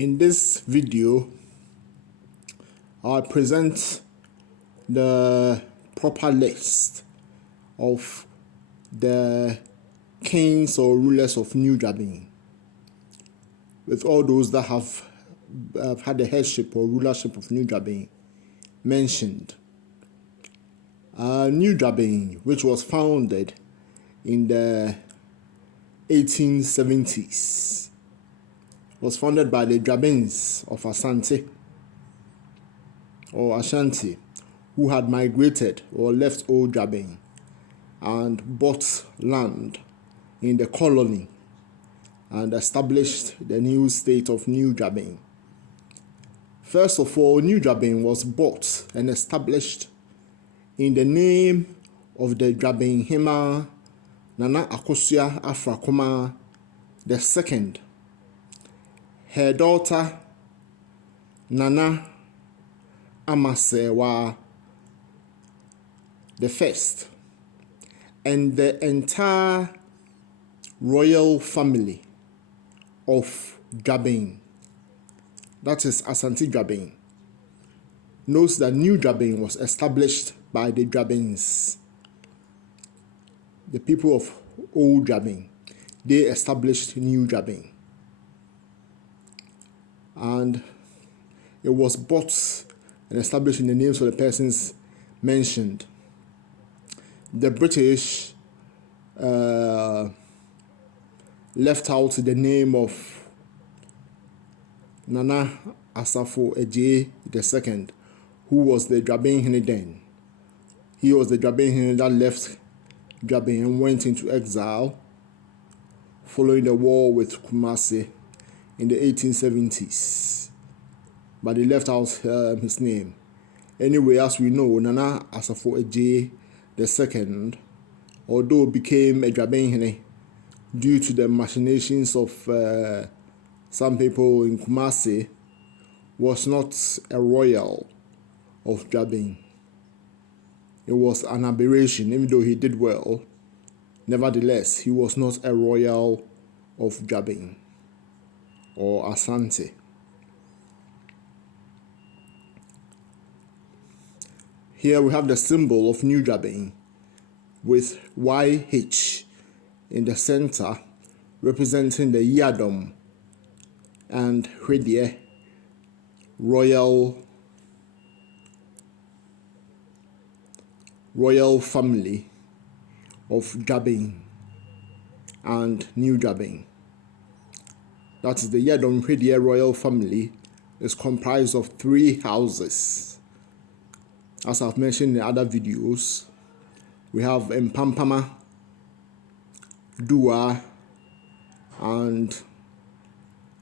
In this video, I present the proper list of the kings or rulers of New Juaben, with all those that have had the headship or rulership of New Juaben mentioned. New Juaben, which was founded in the 1870s, was founded by the Dwabens of Asante or Ashanti, who had migrated or left old Juaben and bought land in the colony and established the new state of New Juaben. First of all, New Juaben was bought and established in the name of the Juaben Hema Nana Akosua Afrakoma II, her daughter Nana Amasewa the first, and the entire royal family of Juaben, that is Asante Juaben, knows that New Juaben was established by the Dwabens, the people of old Juaben. They established New Juaben, and it was bought and established in the names of the persons mentioned. The British left out the name of Nana Asafo Eje II, who was the Juaben Hene then. He was the Juaben Hene that left Juaben and went into exile following the war with Kumasi in the 1870s. But they left out his name. Anyway, as we know, Nana Asafo Eje II, although became a Juaben Hene due to the machinations of some people in Kumasi, was not a royal of Juaben. It was an aberration. Even though he did well, nevertheless, he was not a royal of Juaben or Asante. Here we have the symbol of New Juaben with YH in the center, representing the Yadom and History.The royal family of Juaben and New Juaben. That is, the Yadom History.The royal family is comprised of 3 houses. As I've mentioned in other videos, we have Mpampama, Dua, and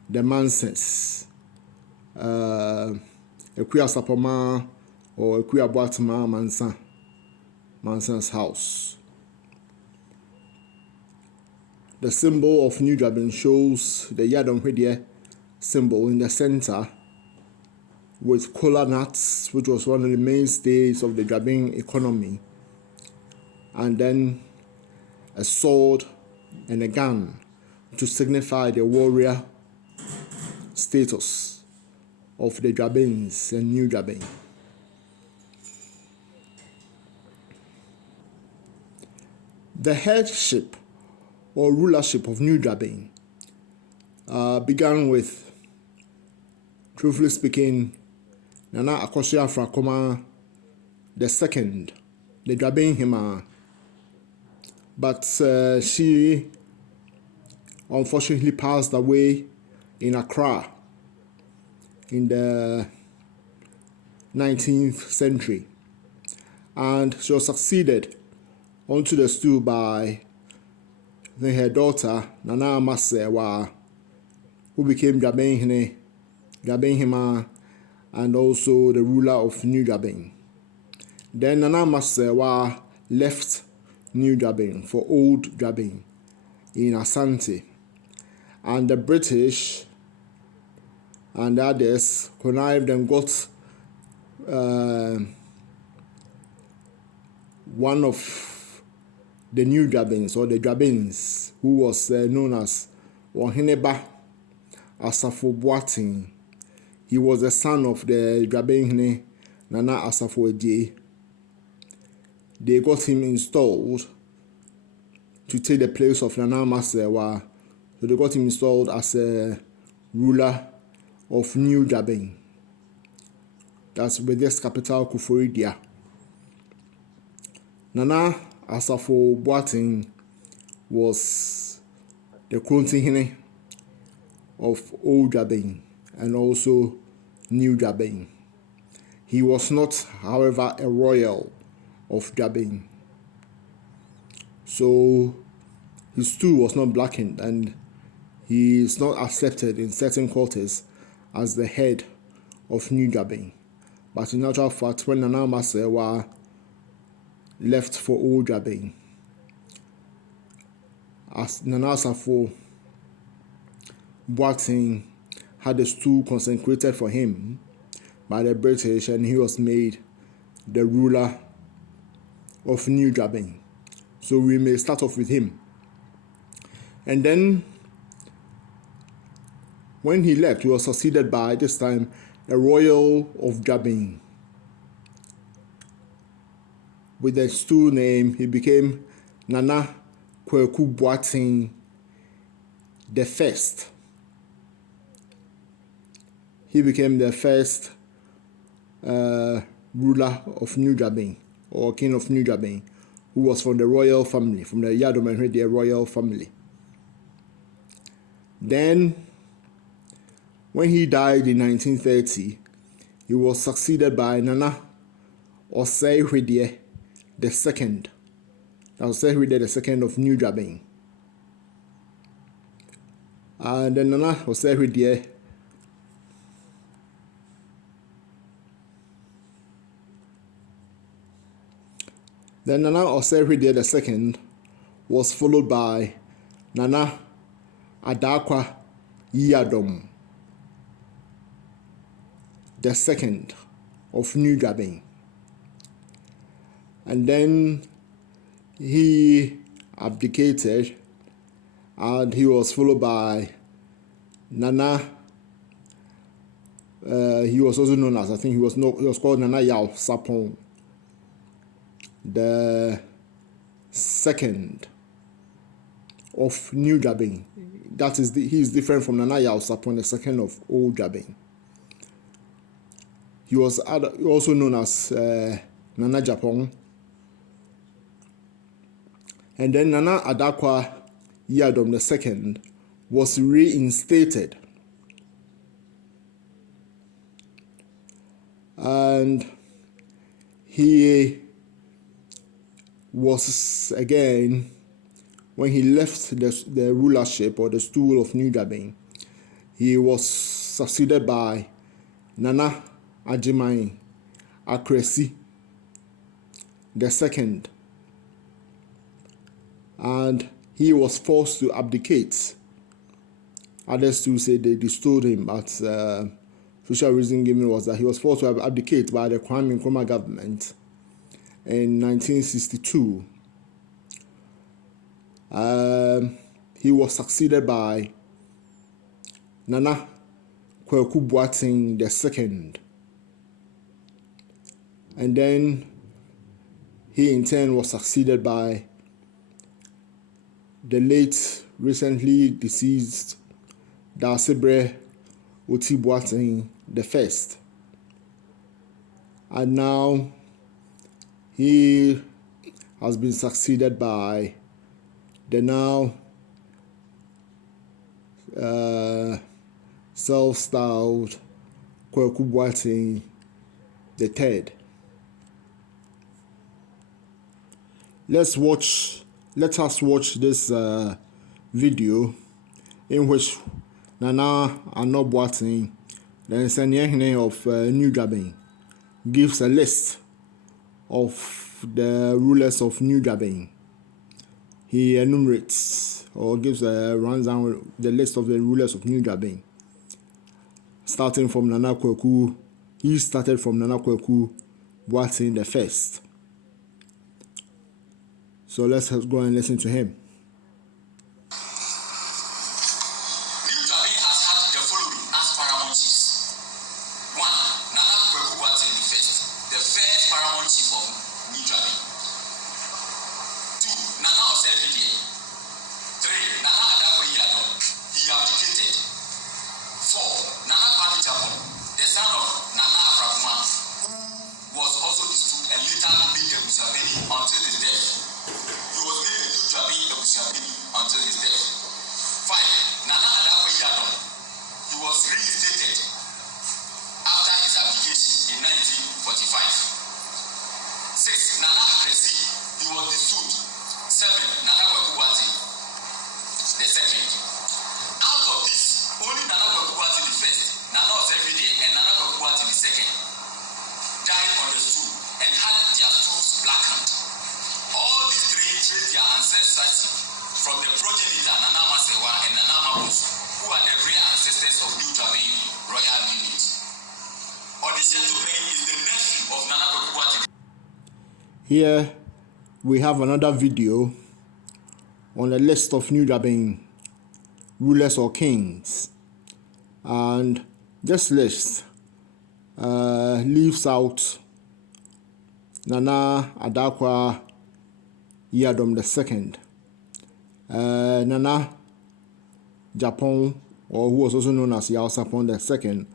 the Mansons, Ekuya Sapoma or Ekuya Boatema Manson's house. The symbol of New Juaben shows the Yadom History symbol in the center, with kola nuts, which was one of the mainstays of the Juaben economy, and then a sword and a gun to signify the warrior status of the Dwabens and New Juaben. The headship or rulership of New Juaben began with, truthfully speaking, Nana Akosua Afrakoma II, the Juaben Hema. But she unfortunately passed away in Accra in the 19th century, and she was succeeded onto the stool by her daughter Nana Amasewa, who became Juaben Hene, Juaben Hema, and also the ruler of New Juaben. Then Nana Amasewa left New Juaben for old Juaben in Asante, and the British and others connived and got one of the New Juabens or the Juabens, who was known as Oheneba Asafo Boating. He was the son of the Dwaben Nana Asafo Adjei. They got him installed to take the place of Nana Masewa. So they got him installed as a ruler of New Juaben. That's with this capital Kufuor. Nana Asafo Boating was the Krontinhene of Old Juaben and also New Juaben. He was not, however, a royal of Juaben. So his stool was not blackened, and he is not accepted in certain quarters as the head of New Juaben. But in actual fact, when Nana Masewa left for Old Juaben, as Nana Asafo Boating had a stool consecrated for him by the British, and he was made the ruler of New Juaben. So we may start off with him. And then when he left, he was succeeded by, this time, a royal of Juaben. With the stool name, he became Nana Kwaku Boating the First. He became the first ruler of New Juaben, or king of New Juaben, who was from the royal family, from the Dwaben-Asante royal family. Then, when he died in 1930, he was succeeded by Nana History.The. The second. That was History.The. the second of New Juaben. And then Nana History.The. Then Nana History.The. the second was followed by Nana Adakwa Yiadom the second of New Juaben. And then he abdicated, and he was followed by Nana. He was also known as, he was called Nana Yao Sapong the second of New Juaben. That is, he is different from Nana Yao Sapong the second of Old Juaben. He was also known as Nana Japong. And then Nana Adakwa Yiadom II was reinstated. And he was, again, when he left the rulership or the stool of New Juaben, he was succeeded by Nana Ajimai Akresi the second. And he was forced to abdicate. Others too say they stole him, but social reason given was that he was forced to abdicate by the Kwame Nkrumah government in 1962. He was succeeded by Nana Kwaku Boating the second. And then he in turn was succeeded by the late, recently deceased Dasibre Oti Boating the first. And now he has been succeeded by the now self-styled Kwaku Boating the third. Let us watch this video in which Nana Ano Boating, the Nsanyehene of New Juaben, gives a list of the rulers of New Juaben. He enumerates or runs down the list of the rulers of New Juaben, starting from Nana Kwaku. He started from Nana Kwaku Boating the first. So let's go and listen to him. New Juaben has had the paramount chiefs. One, Nana Kwekubuatin the first paramount chief of New Juaben. Two, Nana Osefidie. Three, Nana Adakoyado. He abdicated. Four, Nana Kwame Japon, the son of Nana Afrakuma, who was also disturbed and later made the Busiabeni until his death. He was made a New Juaben the Busiabeni until his death. Five, Nana Adakoyado. He was reinstated after his abdication in 1945. Six, Nana Akresi. He was disturbed. Seven, Nana Kwekubuatin the second. Out of this, only Nana Kwekubuatin the first, Nana Osefidie, and Nana Kwekubuatin the second died on the stool and had their stools blackened. All these three trace their ancestors from the progenitor Nana Masewa and Nana Mabus, who are the real ancestors of New Juaben royal lineage. Audition to pay is the nephew of Nana Kwekubuatin. Here we have another video on the list of New Juaben rulers or kings, and this list leaves out Nana Adakwa Yadom II, Nana Japon, or who was also known as Yaosapon II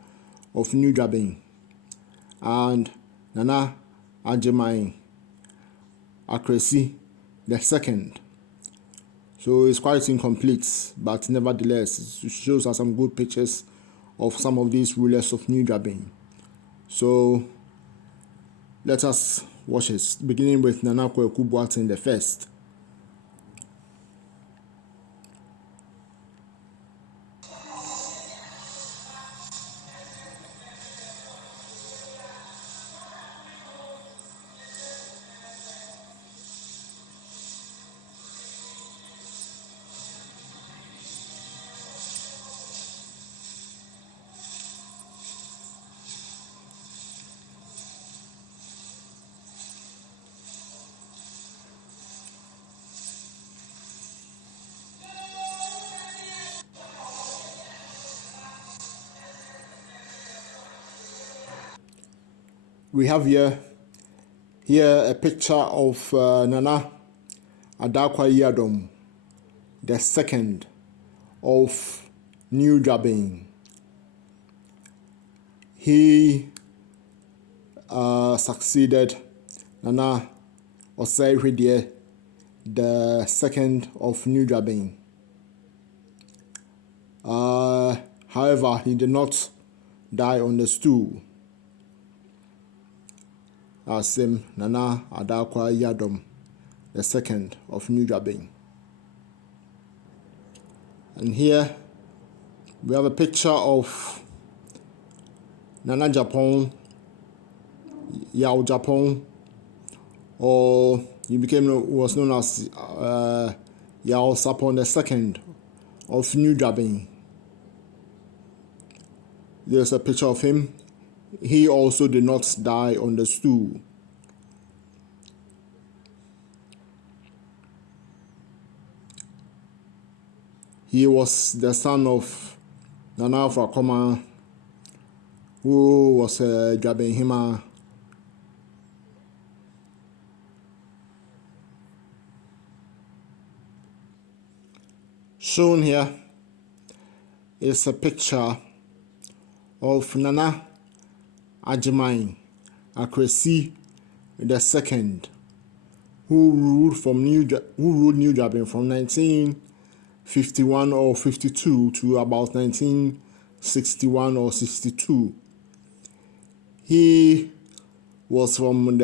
of New Juaben, and Nana Ajimai Akresi II. So it's quite incomplete, but nevertheless, it shows us some good pictures of some of these rulers of New Juaben. So let us watch it, beginning with Nana Kwekubuatin the first. We have here a picture of Nana Adakwa Yadom II of New Juaben. He succeeded Nana Osefidie the second of New Juaben. However, he did not die on the stool. As him, Nana Adakwa Yadom II of New Juaben. And here we have a picture of Nana Japon, Yao Japon, or he was known as Yaosapon II of New Juaben. There's a picture of him. He also did not die on the stool. He was the son of Nana Afrakoma, who was a Juaben Hima. Shown here is a picture of Nana Ajimai Akresi II, who ruled New Juaben from 1951 or 52 to about 1961 or 62. He was from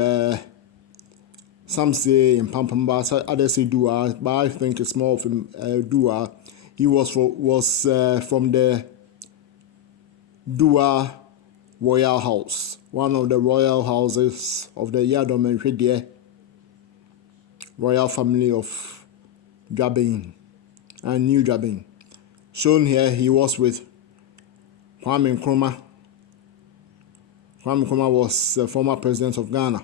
some say in Pampamba, others say Dua, but I think it's more of Dua. He was from the Dua Royal House, one of the royal houses of the Yadom and Hwedie royal family of Juaben and New Juaben. Shown here, he was with Kwame Nkrumah. Kwame Nkrumah was the former president of Ghana.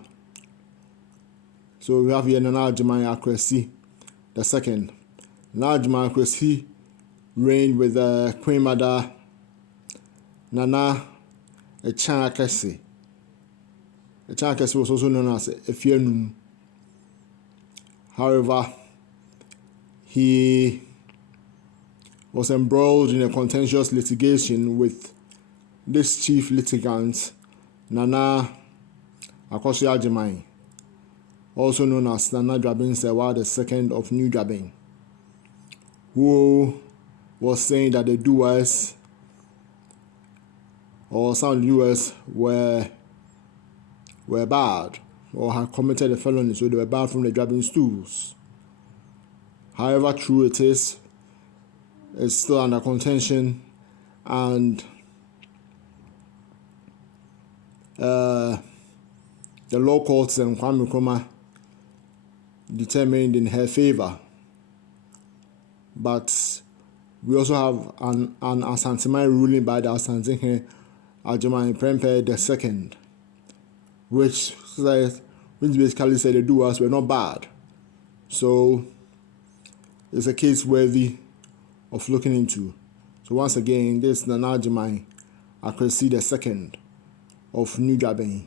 So we have here Nana Ajimai Akresi II. Nana Ajimai Akresi reigned with Queen Mother Nana Akan Akese. Akan Akese was also known as Efienum. However, he was embroiled in a contentious litigation with this chief litigant, Nana Akosua-Agyeman, also known as Nana Dwaben-Asante of New Juaben, who was saying that the doers, or some doers, were bad or had committed a felony, so they were barred from the Juaben stools. However true it is, it's still under contention, and the law courts and Kwame Nkrumah determined in her favor. But we also have an Asantemai ruling by the Asante Agyeman Prempeh II, which basically said the doers were not bad. So it's a case worthy of looking into. So once again, this is Nana Agyeman Akese II of New Juaben.